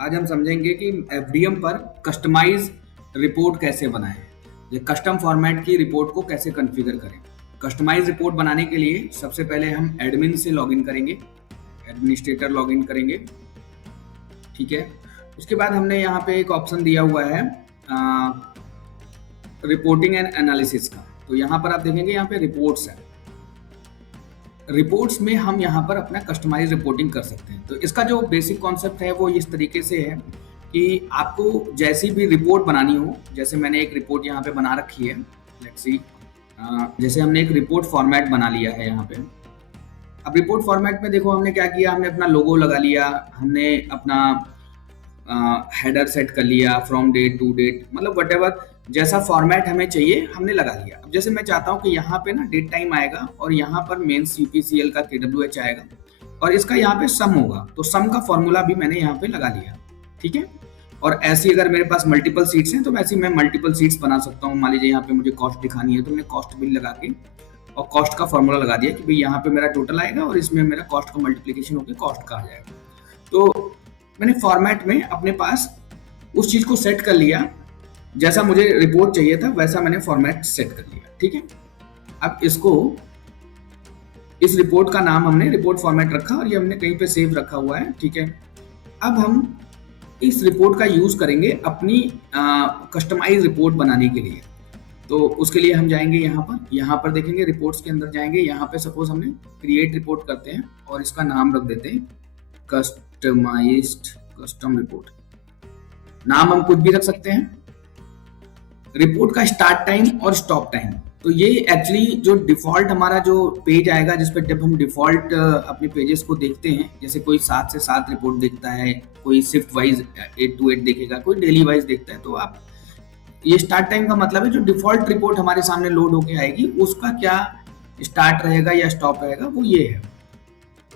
आज हम समझेंगे कि एफडीएम पर कस्टमाइज रिपोर्ट कैसे बनाएं, ये कस्टम फॉर्मेट की रिपोर्ट को कैसे कॉन्फ़िगर करें। कस्टमाइज रिपोर्ट बनाने के लिए सबसे पहले हम एडमिन से लॉगिन करेंगे, एडमिनिस्ट्रेटर लॉगिन करेंगे, ठीक है। उसके बाद हमने यहाँ पे एक ऑप्शन दिया हुआ है रिपोर्टिंग एंड एनालिसिस का। तो यहाँ पर आप देखेंगे यहाँ पे रिपोर्ट्स है, रिपोर्ट्स में हम यहाँ पर अपना कस्टमाइज रिपोर्टिंग कर सकते हैं। तो इसका जो बेसिक कॉन्सेप्ट है वो इस तरीके से है कि आपको जैसी भी रिपोर्ट बनानी हो, जैसे मैंने एक रिपोर्ट यहाँ पे बना रखी है, लेट्स सी, जैसे हमने एक रिपोर्ट फॉर्मेट बना लिया है यहाँ पे। अब रिपोर्ट फॉर्मेट में देखो हमने क्या किया, हमने अपना लोगो लगा लिया, हमने अपना हेडर सेट कर लिया, फ्रॉम डेट टू डेट, मतलब वट जैसा फॉर्मेट हमें चाहिए हमने लगा लिया। अब जैसे मैं चाहता हूँ कि यहाँ पे ना डेट टाइम आएगा और यहाँ पर मेंस यूपीसीएल का KWH आएगा और इसका यहाँ पे सम होगा, तो सम का फॉर्मूला भी मैंने यहाँ पे लगा लिया, ठीक है। और ऐसी अगर मेरे पास मल्टीपल सीट्स हैं तो वैसे मैं मल्टीपल सीट्स बना सकता हूँ। मान लीजिए यहाँ पे मुझे कॉस्ट दिखानी है तो मैंने कॉस्ट बिल लगा के और कॉस्ट का फॉर्मूला लगा दिया कि भाई यहाँ पे मेरा टोटल आएगा और इसमें मेरा कॉस्ट का मल्टीप्लीकेशन होकर कॉस्ट का आ जाएगा। तो मैंने फॉर्मेट में अपने पास उस चीज को सेट कर लिया, जैसा मुझे रिपोर्ट चाहिए था वैसा मैंने फॉर्मेट सेट कर लिया, ठीक है। अब इसको, इस रिपोर्ट का नाम हमने रिपोर्ट फॉर्मेट रखा और ये हमने कहीं पे सेव रखा हुआ है, ठीक है। अब हम इस रिपोर्ट का यूज करेंगे अपनी कस्टमाइज रिपोर्ट बनाने के लिए। तो उसके लिए हम जाएंगे यहाँ पर देखेंगे रिपोर्ट्स के अंदर जाएंगे, यहाँ पे सपोज हमने क्रिएट रिपोर्ट करते हैं और इसका नाम रख देते हैं कस्टम रिपोर्ट। नाम हम कुछ भी रख सकते हैं। रिपोर्ट का स्टार्ट टाइम और स्टॉप टाइम, तो ये एक्चुअली जो डिफॉल्ट हमारा जो पेज आएगा जिस पर जब हम डिफॉल्ट अपने पेजेस को देखते हैं, जैसे कोई 7 से 7 रिपोर्ट देखता है, कोई शिफ्ट वाइज 8 to 8 देखेगा, कोई डेली वाइज देखता है, तो आप ये स्टार्ट टाइम का मतलब है जो डिफॉल्ट रिपोर्ट हमारे सामने लोड होके आएगी उसका क्या स्टार्ट रहेगा या स्टॉप रहेगा वो ये है,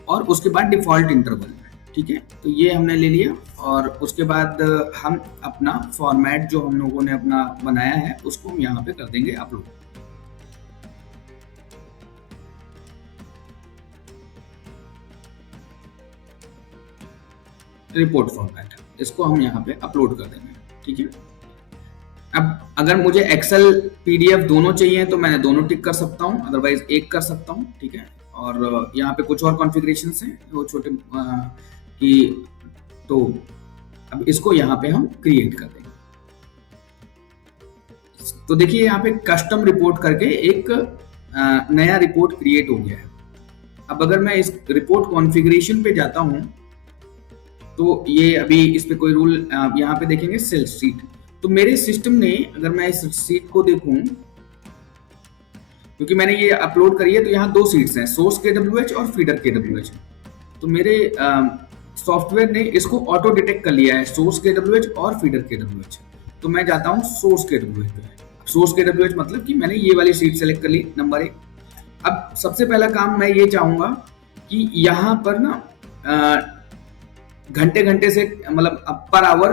और उसके बाद डिफॉल्ट इंटरवल, ठीक है। तो ये हमने ले लिया और उसके बाद हम अपना फॉर्मेट जो हम लोगों ने अपना बनाया है उसको हम यहाँ पे कर देंगे अपलोड। रिपोर्ट फॉर्मेट, इसको हम यहाँ पे अपलोड कर देंगे, ठीक है। अब अगर मुझे एक्सेल PDF दोनों चाहिए तो मैंने दोनों टिक कर सकता हूँ, अदरवाइज एक कर सकता हूँ, ठीक है। और यहाँ पे कुछ और कॉन्फ़िगरेशंस हैं वो छोटे कि, तो अब इसको यहाँ पे हम क्रिएट कर देंगे। तो देखिए यहाँ पे कस्टम रिपोर्ट करके एक नया रिपोर्ट क्रिएट हो गया है। अब अगर मैं इस रिपोर्ट कॉन्फ़िगरेशन पे जाता हूँ तो ये अभी इस पे कोई रूल, यहाँ पे देखेंगे सेल सीट, तो मेरे सिस्टम ने, अगर मैं इस सीट को देखूं, क्योंकि मैंने ये अपलोड करी है तो यहाँ 2 सीट्स हैं, सोर्स KWH और फीडर KWH। तो मेरे सॉफ्टवेयर ने इसको ऑटो डिटेक्ट कर लिया है, सोर्स KWH और फीडर KWH। तो मैं जाता हूँ सोर्स KWH पे। सोर्स KWH मतलब कि मैंने ये वाली सीट सेलेक्ट कर ली, नंबर 1। अब सबसे पहला काम मैं ये चाहूंगा कि यहाँ पर ना घंटे घंटे से, मतलब पर आवर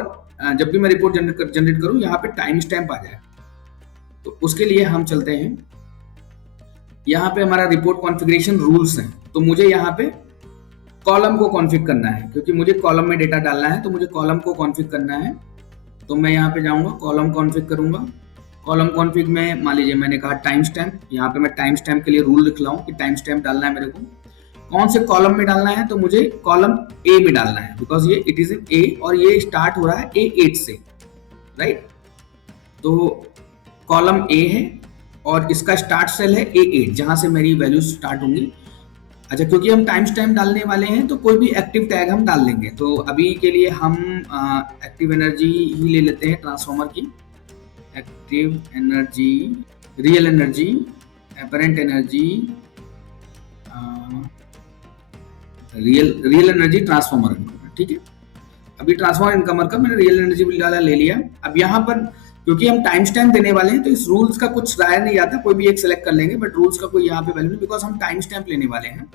जब भी मैं रिपोर्ट जनरेट करूं यहाँ पे टाइम स्टैम्प आ जाए। तो उसके लिए हम चलते हैं, यहाँ पे हमारा रिपोर्ट कॉन्फ़िगरेशन रूल्स हैं, तो मुझे यहाँ पे कॉलम को कॉन्फ़िग करना है, क्योंकि मुझे कॉलम में डेटा डालना है तो मुझे कॉलम को कॉन्फ़िग करना है। तो मैं यहाँ पे जाऊंगा, कॉलम कॉन्फ़िग करूंगा। कॉलम कॉन्फ़िग में मान लीजिए मैंने कहा टाइम स्टैम्प, यहाँ पे मैं टाइम स्टैम्प के लिए रूल लिख रहा हूँ कि टाइम स्टैम्प डालना है मेरे को। कौन से कॉलम में डालना है, तो मुझे कॉलम A में डालना है, बिकॉज ये इट इज इन A और ये स्टार्ट हो रहा है A8 से, राइट। तो कॉलम A है और इसका स्टार्ट सेल है A8 जहां से मेरी वैल्यू स्टार्ट होंगी। अच्छा, क्योंकि हम टाइम स्टैम्प डालने वाले हैं तो कोई भी एक्टिव टैग हम डाल लेंगे। तो अभी के लिए हम एक्टिव एनर्जी ही ले लेते हैं, ट्रांसफॉर्मर की active energy, real energy, apparent energy, real energy transformer, ठीक है। अभी ट्रांसफॉर्मर इनकमर का मैंने रियल एनर्जी बिल डाला, ले लिया। अब यहाँ पर क्योंकि हम टाइम स्टैम्प देने वाले हैं तो इस रूल्स का कुछ राय नहीं आता, कोई भी एक सेलेक्ट कर लेंगे, बट रूल्स का कोई यहाँ पे वैल्यू नहीं, बिकॉज हम टाइम स्टैम्प लेने वाले हैं।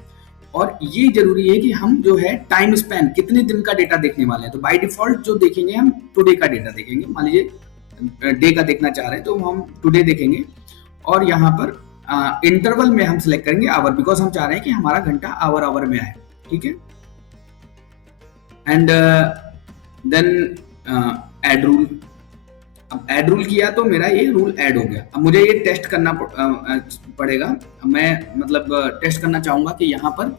और ये जरूरी है कि हम जो है टाइम स्पैन, कितने दिन का डेटा देखने वाले हैं। तो बाय डिफॉल्ट जो देखेंगे हम टुडे का डेटा देखेंगे, मान लीजिए डे का देखना चाह रहे हैं तो हम टुडे देखेंगे। और यहाँ पर इंटरवल में हम सिलेक्ट करेंगे आवर, बिकॉज हम चाह रहे हैं कि हमारा घंटा आवर में आए, ठीक है। And then add rule. अब ऐड रूल किया तो मेरा ये रूल ऐड हो गया। अब मुझे ये टेस्ट करना पड़ेगा। मैं मतलब टेस्ट करना चाहूंगा कि यहाँ पर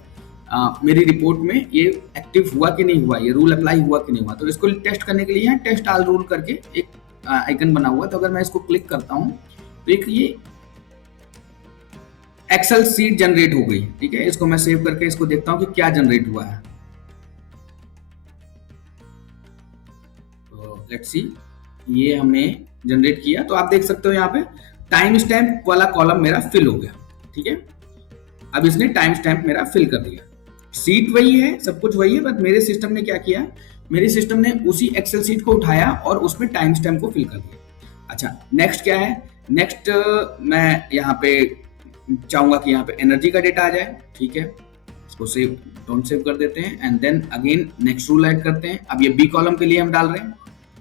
मेरी रिपोर्ट में ये एक्टिव हुआ कि नहीं हुआ, ये रूल अप्लाई हुआ कि नहीं हुआ। तो इसको टेस्ट करने के लिए यहाँ टेस्ट ऑल रूल करके एक आइकन बना हुआ है। तो अगर मैं इसको क्लिक करता हूँ तो एक ये एक्सेल सीट जनरेट हो गई। ठीक है, इसको मैं सेव करके इसको देखता हूँ कि क्या जनरेट हुआ है। तो लेट्स सी, ये हमने जनरेट किया। तो आप देख सकते हो यहाँ पे टाइम स्टैम्प वाला कॉलम मेरा फिल हो गया। ठीक है, अब इसने टाइम स्टैम्प मेरा फिल कर दिया। सीट वही है, सब कुछ वही है, बट मेरे सिस्टम ने क्या किया, मेरे सिस्टम ने उसी एक्सेल सीट को उठाया और उसमें टाइम स्टैम्प को फिल कर दिया। अच्छा, नेक्स्ट क्या है? नेक्स्ट मैं यहाँ पे चाहूंगा कि यहाँ पे एनर्जी का डेटा आ जाए। ठीक है, इसको सेव, डोंट सेव कर देते हैं and then again next rule add करते हैं। अब ये बी कॉलम के लिए हम डाल रहे हैं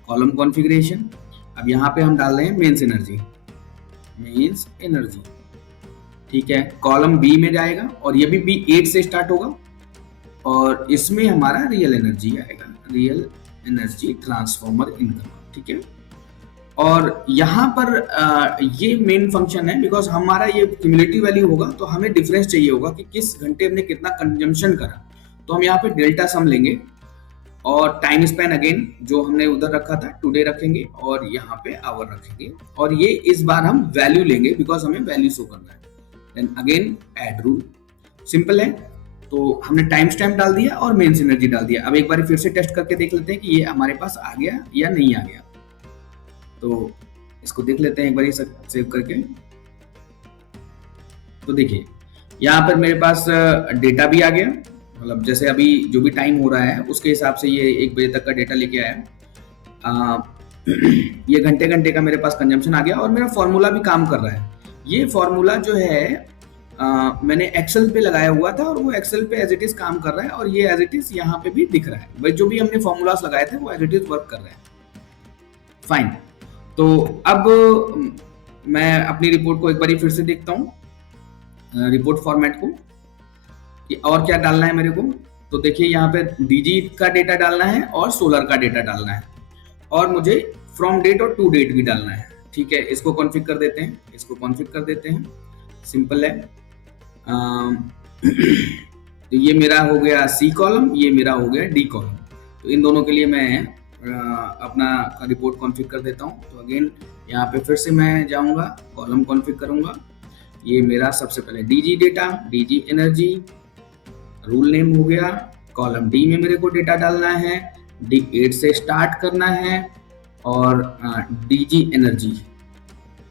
कॉलम कॉन्फ़िगरेशन। अब यहाँ पे हम डाल रहे हैं मेंस एनर्जी, मेंस एनर्जी। ठीक है, कॉलम बी में जाएगा और ये भी B8 से स्टार्ट होगा और इसमें हमारा रियल एनर्जी आएगा, रियल एनर्जी ट्रांसफॉर्मर इनकम। ठीक है, और यहाँ पर ये मेन फंक्शन है, बिकॉज हमारा ये क्यूमुलेटिव वैल्यू होगा तो हमें डिफरेंस चाहिए होगा कि किस घंटे हमने कितना कंजम्पशन करा। तो हम यहाँ पे डेल्टा सम लेंगे और टाइम स्पैन अगेन जो हमने उधर रखा था टुडे रखेंगे और यहाँ पे आवर रखेंगे और ये इस बार हम वैल्यू लेंगे बिकॉज हमें वैल्यू शो करना है। Then again add rule, simple है। तो हमने टाइम स्टैम्प डाल दिया और मेंस एनर्जी डाल दिया। अब एक बार फिर से टेस्ट करके देख लेते हैं कि ये हमारे पास आ गया या नहीं आ गया। तो इसको देख लेते हैं एक बार सेव करके। तो देखिए यहाँ पर मेरे पास डेटा भी आ गया, मतलब जैसे अभी जो भी टाइम हो रहा है उसके हिसाब से ये 1 बजे तक का डेटा लेके आया। ये घंटे घंटे का मेरे पास कंजम्पशन आ गया और मेरा फॉर्मूला भी काम कर रहा है। ये फॉर्मूला जो है मैंने एक्सेल पे लगाया हुआ था और वो एक्सेल पे एज इट इज काम कर रहा है और ये एज इट इज यहाँ पे भी दिख रहा है। भाई जो भी हमने फॉर्मूलास लगाए थे वो एज इट इज वर्क कर रहे हैं। फाइन, तो अब मैं अपनी रिपोर्ट को एक बार फिर से देखता हूँ, रिपोर्ट फॉर्मेट को, कि और क्या डालना है मेरे को। तो देखिए यहाँ पे डीजी का डेटा डालना है और सोलर का डेटा डालना है और मुझे फ्रॉम डेट और टू डेट भी डालना है। ठीक है, इसको कॉन्फ़िग कर देते हैं, इसको कॉन्फ़िग कर देते हैं, सिंपल है। तो ये मेरा हो गया सी कॉलम, ये मेरा हो गया डी कॉलम। तो इन दोनों के लिए मैं अपना रिपोर्ट कॉन्फ़िग कर देता हूँ। तो अगेन यहाँ पे फिर से मैं जाऊँगा, कॉलम कॉन्फ़िग करूँगा। ये मेरा सबसे पहले DG data, DG energy, rule name हो गया। कॉलम डी में मेरे को डेटा डालना है, D8 से स्टार्ट करना है और DG energy,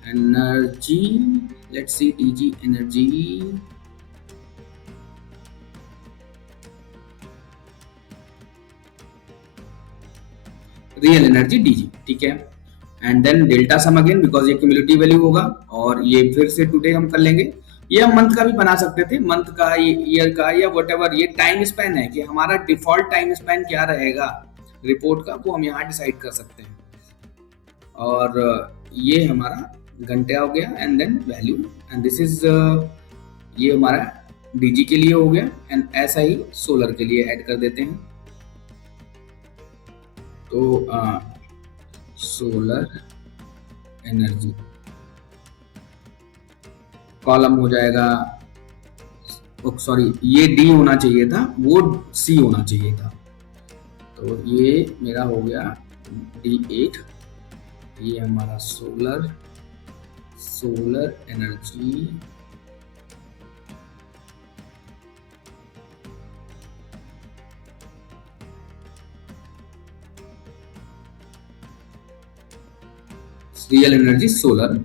energy let's see DG energy, real energy DG. ठीक है, and then delta sum again because ये क्यूमुलेटिव वैल्यू होगा और ये फिर से टुडे हम कर लेंगे। ये हम मंथ का भी बना सकते थे, मंथ का, ईयर का या व्हाटएवर। ये टाइम स्पैन है कि हमारा डिफॉल्ट टाइम स्पैन क्या रहेगा रिपोर्ट का, वो हम यहाँ डिसाइड कर सकते हैं। और ये हमारा घंटे हो गया and then value and this is ये हमारा डीजी के लिए हो गया एंड ऐसा ही सोलर के लिए ऐड कर देते हैं। तो सोलर एनर्जी कॉलम हो जाएगा, सॉरी ये डी होना चाहिए था, वो सी होना चाहिए था। तो ये मेरा हो गया D8, ये हमारा solar energy real energy solar,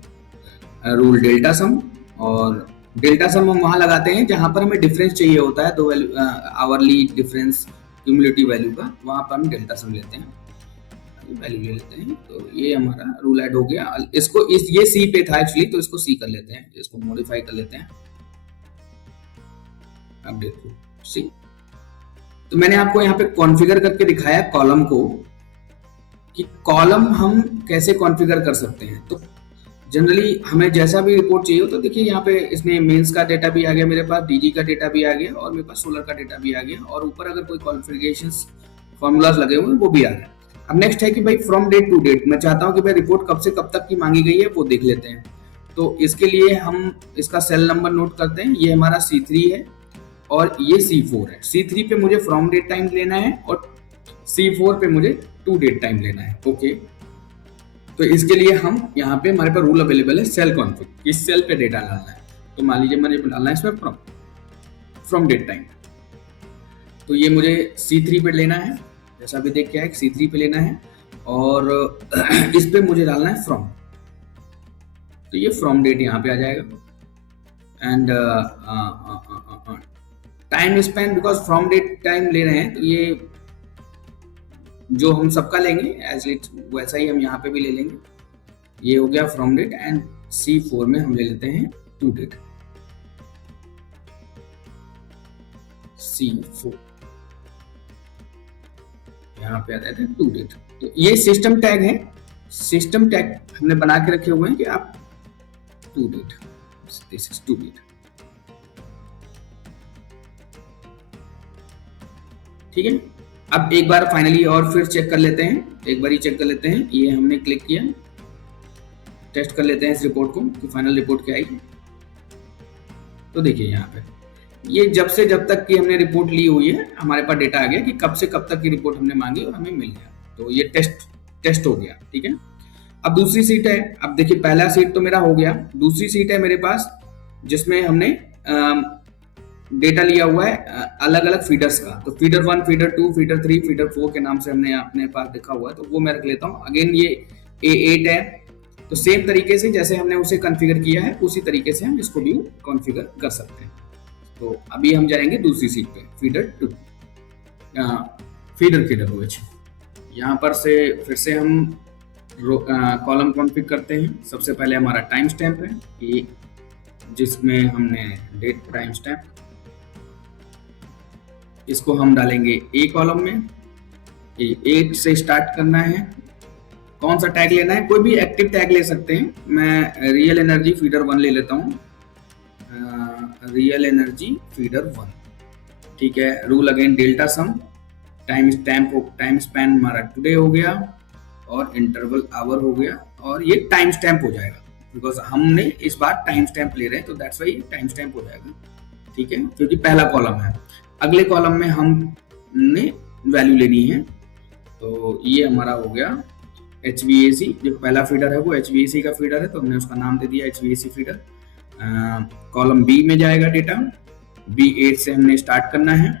rule delta sum. और डेल्टा सम हम वहां लगाते हैं जहां पर हमें डिफरेंस चाहिए होता है, दो value, hourly difference cumulative value का, वहां पर हम डेल्टा सम लेते हैं, वैल्यू ले लेते हैं। तो ये हमारा रूल ऐड हो गया। इसको ये सी पे था एक्चुअली, तो इसको सी कर लेते हैं, इसको मॉडिफाई कर लेते हैं, अपडेट सी। तो मैंने आपको यहाँ पे कॉन्फ़िगर करके दिखाया कॉलम को कि कॉलम हम कैसे कॉन्फ़िगर कर सकते हैं। तो जनरली हमें जैसा भी रिपोर्ट चाहिए हो, तो देखिए यहाँ पे इसमें मेंस का डेटा भी आ गया मेरे पास, डीजी का डेटा भी आ गया और मेरे पास सोलर का डेटा भी आ गया और ऊपर अगर कोई कॉन्फ़िगरेशंस फॉर्मूलाज लगे हुए हैं वो भी आ रहे हैं। अब नेक्स्ट है कि भाई फ्रॉम डेट टू डेट, मैं चाहता हूं कि भाई रिपोर्ट कब से कब तक की मांगी गई है वो देख लेते हैं। तो इसके लिए हम इसका सेल नंबर नोट करते हैं, ये हमारा C3 है और ये C4 है। C3 पे मुझे फ्रॉम डेट टाइम लेना है और C4 पे मुझे टू डेट टाइम लेना है। ओके, तो इसके लिए हम यहाँ पे हमारे पास रूल अवेलेबल है सेल कॉन्फिग, किस सेल पे डेटा डालना है। तो मान लीजिए मैंने डालना है इसमें फ्रॉम डेट टाइम, तो ये मुझे C3 पे लेना है, जैसा अभी देख के आए C3 पे लेना है और इस पे मुझे डालना है फ्रॉम, तो ये फ्रॉम डेट यहाँ पे आ जाएगा। And time spend, because from date time ले रहे हैं तो ये जो हम सबका लेंगे एज इट वैसा ही हम यहाँ पे भी ले लेंगे। ये हो गया फ्रॉम डेट एंड C4 में हम ले लेते हैं टू डेट, C4 यहाँ पे आ जाता है टू डेट। तो ये सिस्टम टैग है, सिस्टम टैग हमने बना के रखे हुए हैं कि आप to date, this is to date. ठीक है, अब एक बार फाइनली और फिर चेक कर लेते हैं, एक बार ही चेक कर लेते हैं। ये हमने क्लिक किया, टेस्ट कर लेते हैं इस रिपोर्ट को कि फाइनल रिपोर्ट क्या आएगी। तो देखिए यहाँ पे ये जब से जब तक की हमने रिपोर्ट ली हुई है हमारे पास डेटा आ गया कि कब से कब तक की रिपोर्ट हमने मांगी और हमें मिल गया। तो ये टेस्ट हो गया। ठीक है, अब दूसरी सीट है। अब देखिए पहला सीट तो मेरा हो गया, दूसरी सीट है मेरे पास जिसमें हमने डेटा लिया हुआ है अलग अलग फीडर्स का। तो फीडर 1, फीडर 2, फीडर 3, फीडर 4 के नाम से हमने अपने पास लिखा हुआ है, तो वो मैं रख लेता हूँ। अगेन ये A8 है, तो सेम तरीके से जैसे हमने उसे कॉन्फ़िगर किया है उसी तरीके से हम इसको भी कॉन्फ़िगर कर सकते हैं। तो अभी हम जाएंगे दूसरी सीट पे, फीडर 2, फीडर OH। यहाँ पर से फिर से हम कॉलम कॉन्फ़िगर करते हैं। सबसे पहले हमारा टाइम स्टैम्प है कि जिसमें हमने डेट टाइम स्टैम्प, इसको हम डालेंगे A कॉलम में। A8 से स्टार्ट करना है। कौन सा टैग लेना है, कोई भी एक्टिव टैग ले सकते हैं। मैं रियल एनर्जी फीडर 1 ले लेता हूँ, रियल एनर्जी फीडर 1। ठीक है, रूल अगेन डेल्टा सम, टाइम स्टैम्प, टाइम स्पैन हमारा टुडे हो गया और इंटरवल आवर हो गया और ये टाइम स्टैम्प हो जाएगा बिकॉज हमने इस बार टाइम स्टैम्प ले रहे हैं, तो दैट्स वाई टाइम स्टैम्प हो जाएगा। ठीक है, क्योंकि पहला कॉलम है। अगले कॉलम में हमने वैल्यू लेनी है, तो ये हमारा हो गया HVAC। जो पहला फीडर है वो HVAC का फीडर है, तो हमने उसका नाम दे दिया HVAC फीडर। कॉलम B में जाएगा डेटा, B8 से हमने स्टार्ट करना है।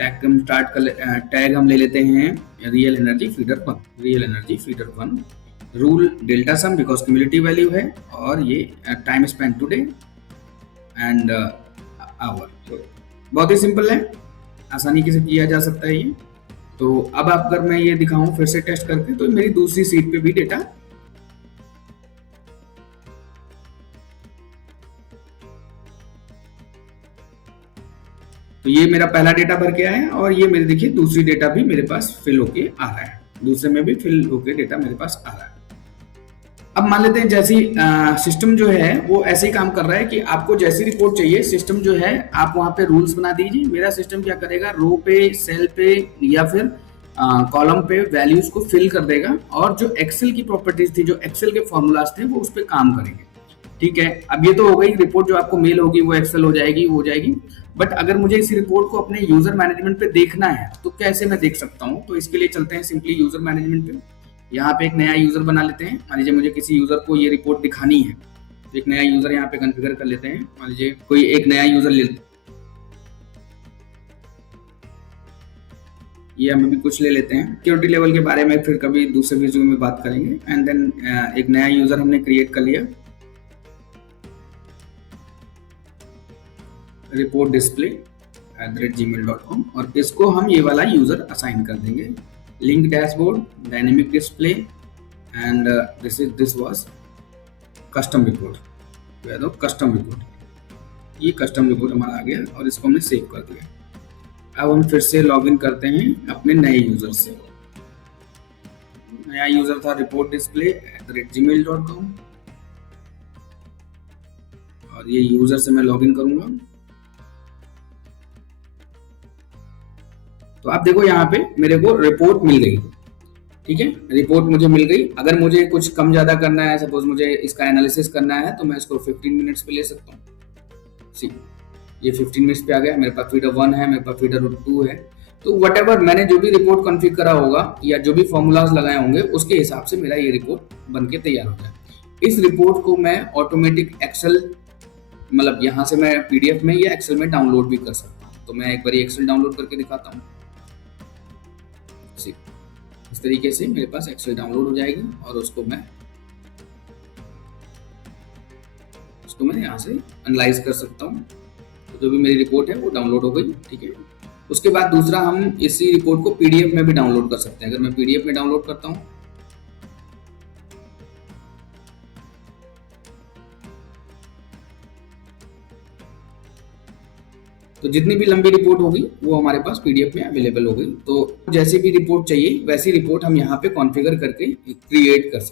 टैग हम ले लेते हैं real energy feeder 1, real energy feeder 1। Rule delta sum because cumulative value है, और ये time spend today and hour. बहुत ही सिंपल है, आसानी से किया जा सकता है ये। तो अब अगर मैं ये दिखाऊं फिर से टेस्ट करके, तो मेरी दूसरी सीट पे भी डेटा तो ये मेरा पहला डेटा भर के आया है और ये मेरे देखिए दूसरी डेटा भी मेरे पास फिल होके आ रहा है, दूसरे में भी फिल होके डेटा मेरे पास आ रहा है। अब मान लेते हैं जैसी सिस्टम जो है वो ऐसे ही काम कर रहा है कि आपको जैसी रिपोर्ट चाहिए, सिस्टम जो है आप वहां पे रूल्स बना दीजिए। मेरा सिस्टम क्या करेगा, रो पे, सेल पे या फिर कॉलम पे वैल्यूज को फिल कर देगा, और जो एक्सेल की प्रॉपर्टीज थी, जो एक्सेल के फॉर्मूलाज थे, वो उस पर काम करेंगे। ठीक है, अब ये तो हो गई रिपोर्ट, जो आपको मेल होगी वो एक्सेल हो जाएगी। बट अगर मुझे इस रिपोर्ट को अपने यूजर मैनेजमेंट पे देखना है तो कैसे मैं देख सकता हूँ, तो इसके लिए चलते हैं सिंपली यूजर मैनेजमेंट पे। यहाँ पे एक नया यूजर बना लेते हैं। मान लीजिए मुझे किसी यूजर को ये रिपोर्ट दिखानी है, तो एक नया यूजर यहाँ पे कॉन्फ़िगर कर लेते हैं। मान लीजिए कोई एक नया यूजर ले, ये हम भी कुछ ले लेते हैं। सिक्योरिटी लेवल के बारे में फिर कभी दूसरे वीडियो में बात करेंगे। एंड देन एक नया यूजर हमने क्रिएट कर लिया, रिपोर्ट डिस्प्ले @gmail.com, और इसको हम ये वाला यूजर असाइन कर देंगे। Link dashboard, dynamic display, and this was custom report, custom report. ये कस्टम रिपोर्ट हमारा आ गया और इसको हमने सेव कर दिया। अब हम फिर से लॉगिन करते हैं अपने नए यूजर से। नया यूजर था रिपोर्ट डिस्प्ले @gmail.com, और ये यूजर से मैं लॉगिन करूंगा। तो आप देखो यहाँ पे मेरे को रिपोर्ट मिल गई। ठीक है, रिपोर्ट मुझे मिल गई। अगर मुझे कुछ कम ज़्यादा करना है, सपोज मुझे इसका एनालिसिस करना है, तो मैं इसको 15 मिनट्स पे ले सकता हूँ। सी, ये 15 मिनट्स पे आ गया। मेरे पास फीडर 1 है, मेरे पास फीडर 2 है। तो वट एवर मैंने जो भी रिपोर्ट कॉन्फ़िगर करा होगा या जो भी फॉर्मूलाज लगाए होंगे, उसके हिसाब से मेरा ये रिपोर्ट बन के तैयार हो जाए। इस रिपोर्ट को मैं ऑटोमेटिक एक्सेल, मतलब यहाँ से मैं पीडीएफ में या एक्सेल में डाउनलोड भी कर सकता हूँ। तो मैं एक बार एक्सेल डाउनलोड करके दिखाता हूँ। इस तरीके से मेरे पास एक्सेल डाउनलोड हो जाएगी और उसको मैं यहाँ से एनालाइज कर सकता हूँ। तो जो भी मेरी रिपोर्ट है वो डाउनलोड हो गई। ठीक है, उसके बाद दूसरा, हम इसी रिपोर्ट को पीडीएफ में भी डाउनलोड कर सकते हैं। अगर मैं पीडीएफ में डाउनलोड करता हूँ, तो जितनी भी लंबी रिपोर्ट होगी वो हमारे पास पीडीएफ में अवेलेबल हो गई। तो जैसी भी रिपोर्ट चाहिए वैसी रिपोर्ट हम यहाँ पे कॉन्फ़िगर करके क्रिएट कर सकते हैं।